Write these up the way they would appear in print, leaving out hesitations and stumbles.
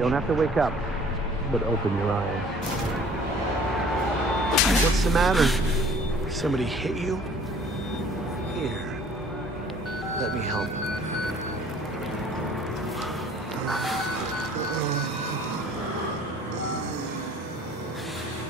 don't have to wake up, but open your eyes. What's the matter? Somebody hit you? Here. Let me help.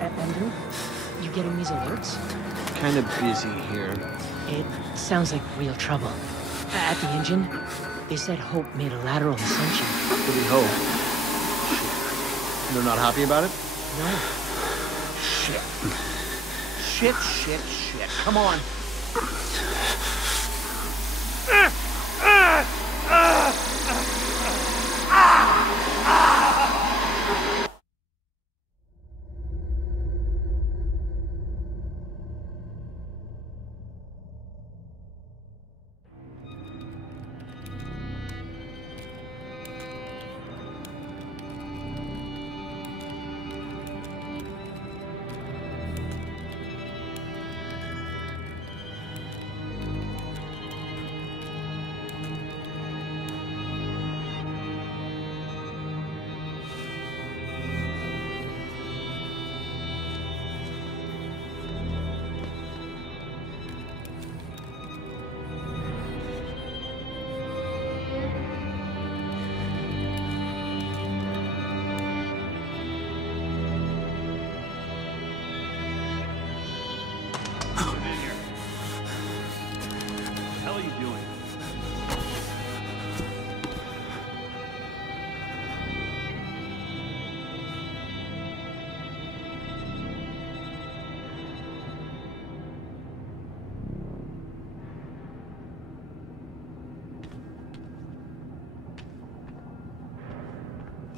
Andrew, you getting these alerts? Kind of busy here. It sounds like real trouble. At the engine, they said Hope made a lateral ascension. What do we hope? Shit. They're not happy about it? No. Shit. Shit. Come on.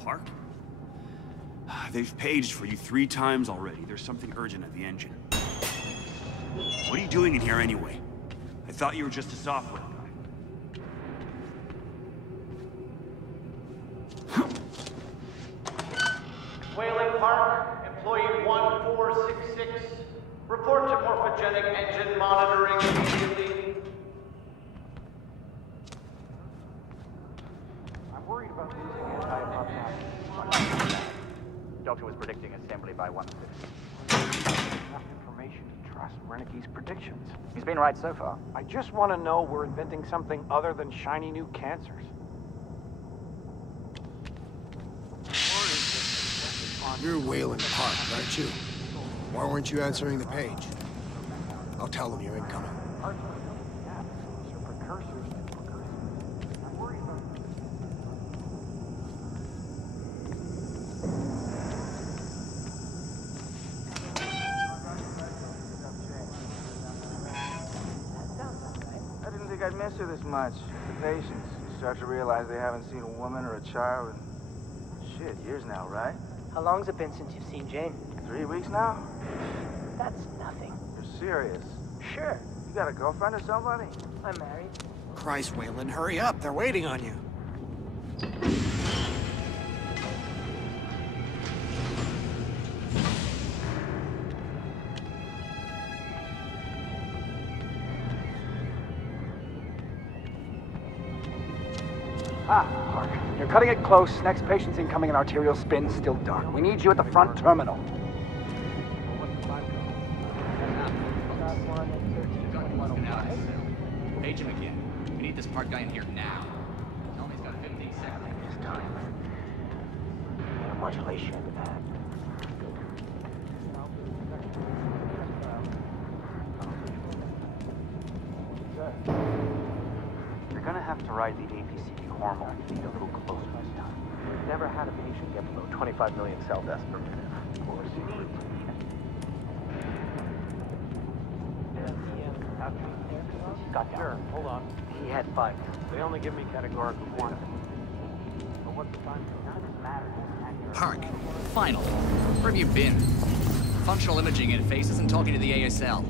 Park? They've paged for you 3 times already. There's something urgent at the engine. What are you doing in here anyway? I thought you were just a software guy. Whaling Park, employee 1466. Report to morphogenic engine monitoring immediately. I'm worried about losing anti-hypnotic. Doctor was predicting assembly by 1:50. Enough information to trust Wernicke's predictions. He's been right so far. I just want to know we're inventing something other than shiny new cancers. You're Whalen Park, aren't you? Why weren't you answering the page? I'll tell them you're incoming. I didn't think I'd miss her this much. The patients. You start to realize they haven't seen a woman or a child in, shit, years now, right? How long's it been since you've seen Jane? 3 weeks now? That's nothing. You're serious? Sure. You got a girlfriend or somebody? I'm married. Christ, Whalen, hurry up. They're waiting on you. Park. You're cutting it close. Next patient's incoming and arterial spin still dark. We need you at the front terminal. Page him again. We need this Park guy in here now. Tell me he's got 15 seconds. This time. A modulation into that. You're gonna have to ride the APC hormone feed a little closer this time. We've never had a patient get below 25 million cell deaths per minute. Of course, you need to. Got down. Sure, hold on. He had 5. They only give me categorical one. But what's the time? None of this matters. Park. Final. Where have you been? Functional imaging interface isn't talking to the ASL.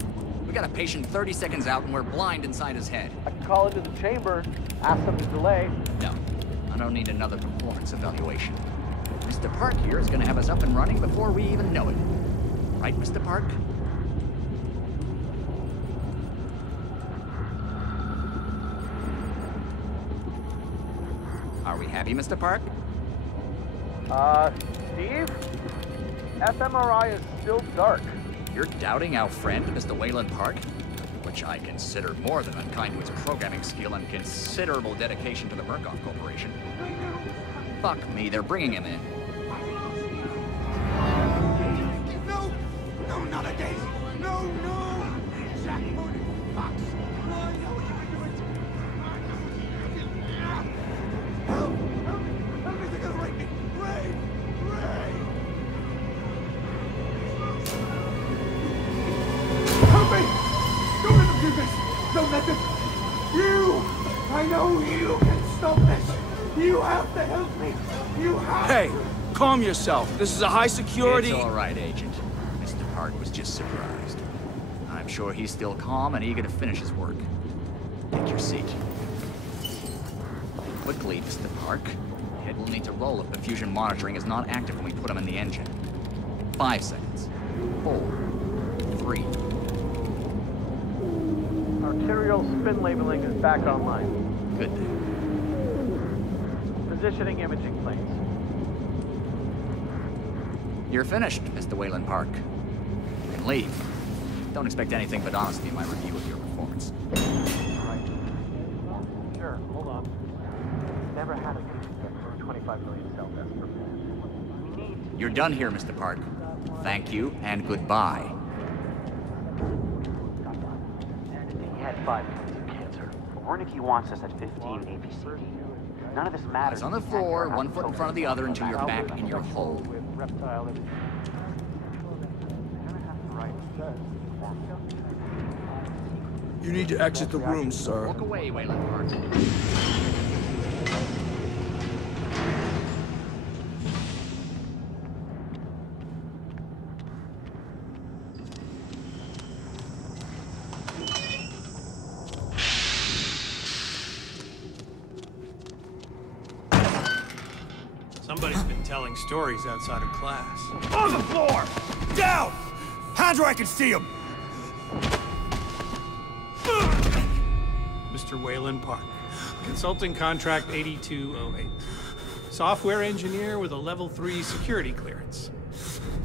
We got a patient 30 seconds out and we're blind inside his head. I can call into the chamber, ask them to delay. No, I don't need another performance evaluation. Mr. Park here is gonna have us up and running before we even know it. Right, Mr. Park? Are we happy, Mr. Park? Steve? fMRI is still dark. You're doubting our friend, Mr. Wayland Park? Which I consider more than unkind to his programming skill and considerable dedication to the Murkoff Corporation. Fuck me, they're bringing him in. No! No, not again! No, no! Jack, Fox! No, I know what you're doing! Help! Help me! Help me! They're gonna rape me! Ray! Ray! Help me! Don't let them do this! Don't let them... You! I know you can stop this! You have to help me! You have Hey! Calm yourself. This is a high security... It's all right, Agent. Mr. Park was just surprised. I'm sure he's still calm and eager to finish his work. Take your seat. Quickly, Mr. Park. Head will need to roll if the fusion monitoring is not active when we put him in the engine. 5 seconds. 4, 3. Arterial spin labeling is back online. Good day. Positioning imaging planes. You're finished, Mr. Wayland Park. You can leave. Don't expect anything but honesty in my review of your performance. Sure, hold on. Never had a good for 25 million cell deaths per minute. You're done here, Mr. Park. Thank you, and goodbye. He had 5 points of cancer. Wernicke wants us at 15 APCD. None of this matters. Eyes on the floor, 1 foot in front of the other until you're back in your hole. Reptile. You need to exit the room, sir. Walk away, Wayland Park. Somebody's been telling stories outside of class. On the floor! Down! Hands where I can see him! Mr. Wayland Park. Consulting contract 8208. Software engineer with a level 3 security clearance.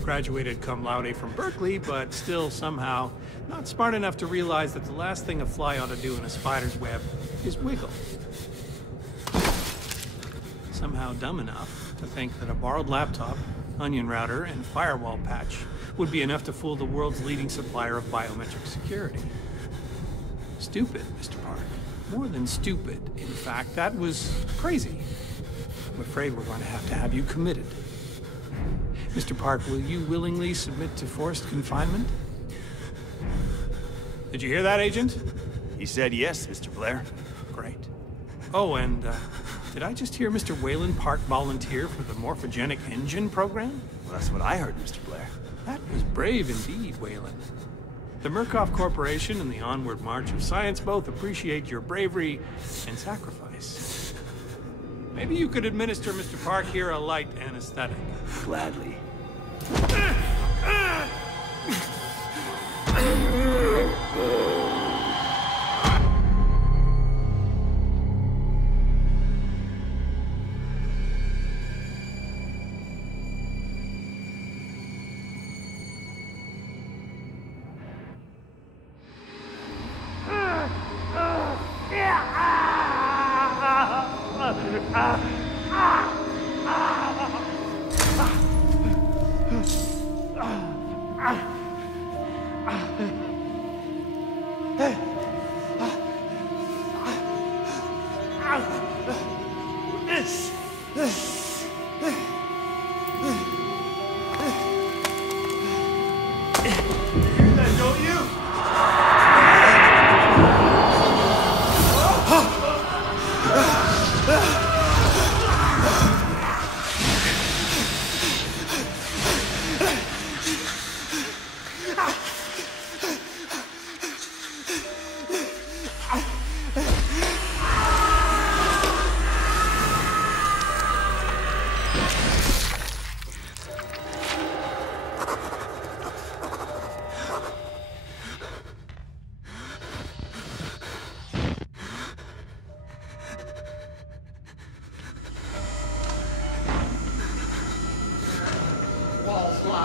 Graduated cum laude from Berkeley, but still somehow not smart enough to realize that the last thing a fly ought to do in a spider's web is wiggle. Somehow dumb enough to think that a borrowed laptop, onion router, and firewall patch would be enough to fool the world's leading supplier of biometric security. Stupid, Mr. Park. More than stupid. In fact, that was crazy. I'm afraid we're going to have you committed. Mr. Park, will you willingly submit to forced confinement? Did you hear that, Agent? He said yes, Mr. Blair. Great. Oh, and did I just hear Mr. Wayland Park volunteer for the morphogenic engine program? Well, that's what I heard, Mr. Blair. That was brave indeed, Wayland. The Murkoff Corporation and the onward march of science both appreciate your bravery and sacrifice. Maybe you could administer Mr. Park here a light anesthetic. Gladly.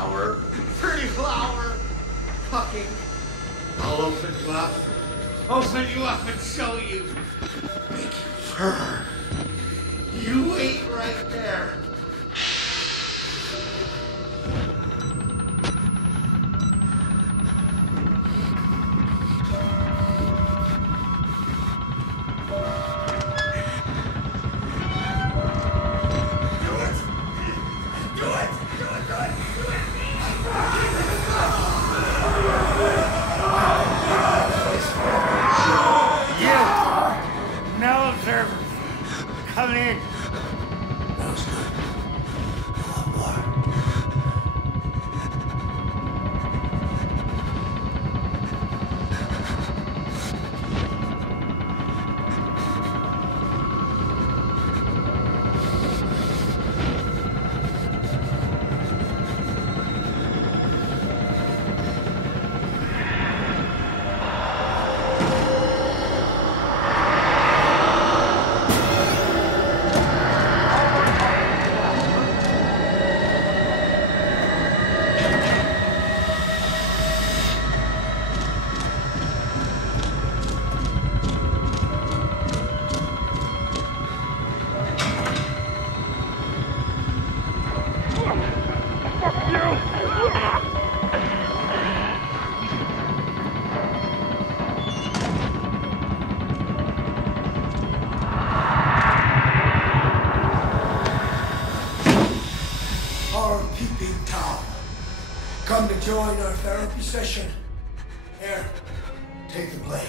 flower. Pretty flower. Fucking. I'll open you up. Open you up and show you. Make you purr. You wait right there. Come in. That was good. I want water. Come to join our therapy session. Here, take the blade.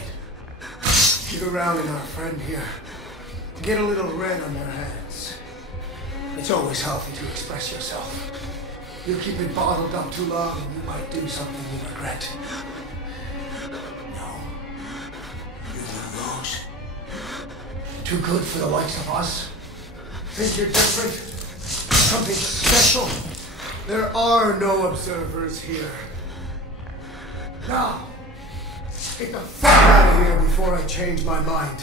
Keep it rounding our friend here. Get a little red on their hands. It's always healthy to express yourself. You keep it bottled up too long and you might do something you regret. No. You're one of those. Too good for the likes of us. Think you're different? Something special? There are no observers here. Now, get the fuck out of here before I change my mind.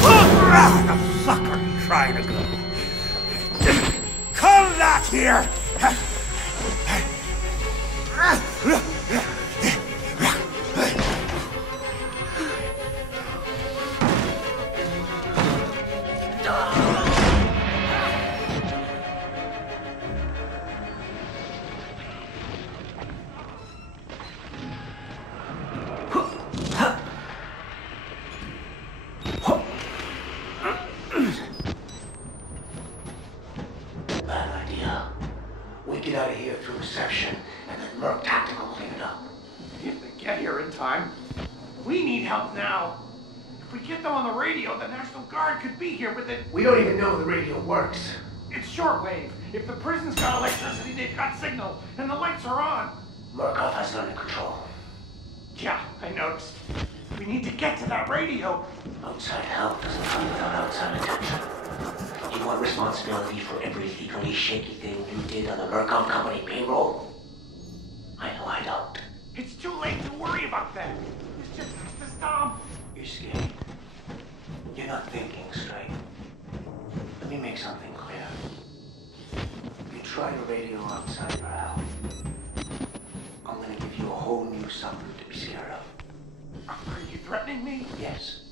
Where the fuck are you trying to go? Come back here! Bad idea. We get out of here through reception, and then Merc Tactical will clean it up. If they get here in time. We need help now. If we get them on the radio, the National Guard could be here with it. We don't even know the radio works. It's shortwave. If the prison's got electricity, they've got signal, and the lights are on. Murkoff has it under control. Yeah, I noticed. We need to get to that radio. Outside help doesn't come without outside attention. You want responsibility for every legally shaky thing you did on the Murkoff Company payroll? I know I don't. It's too late to worry about that. It's just to stop. You're scared. You're not thinking straight. Let me make something clear. You try to radio outside your house. I'm gonna give you a whole new something to be scared of. Are you threatening me? Yes.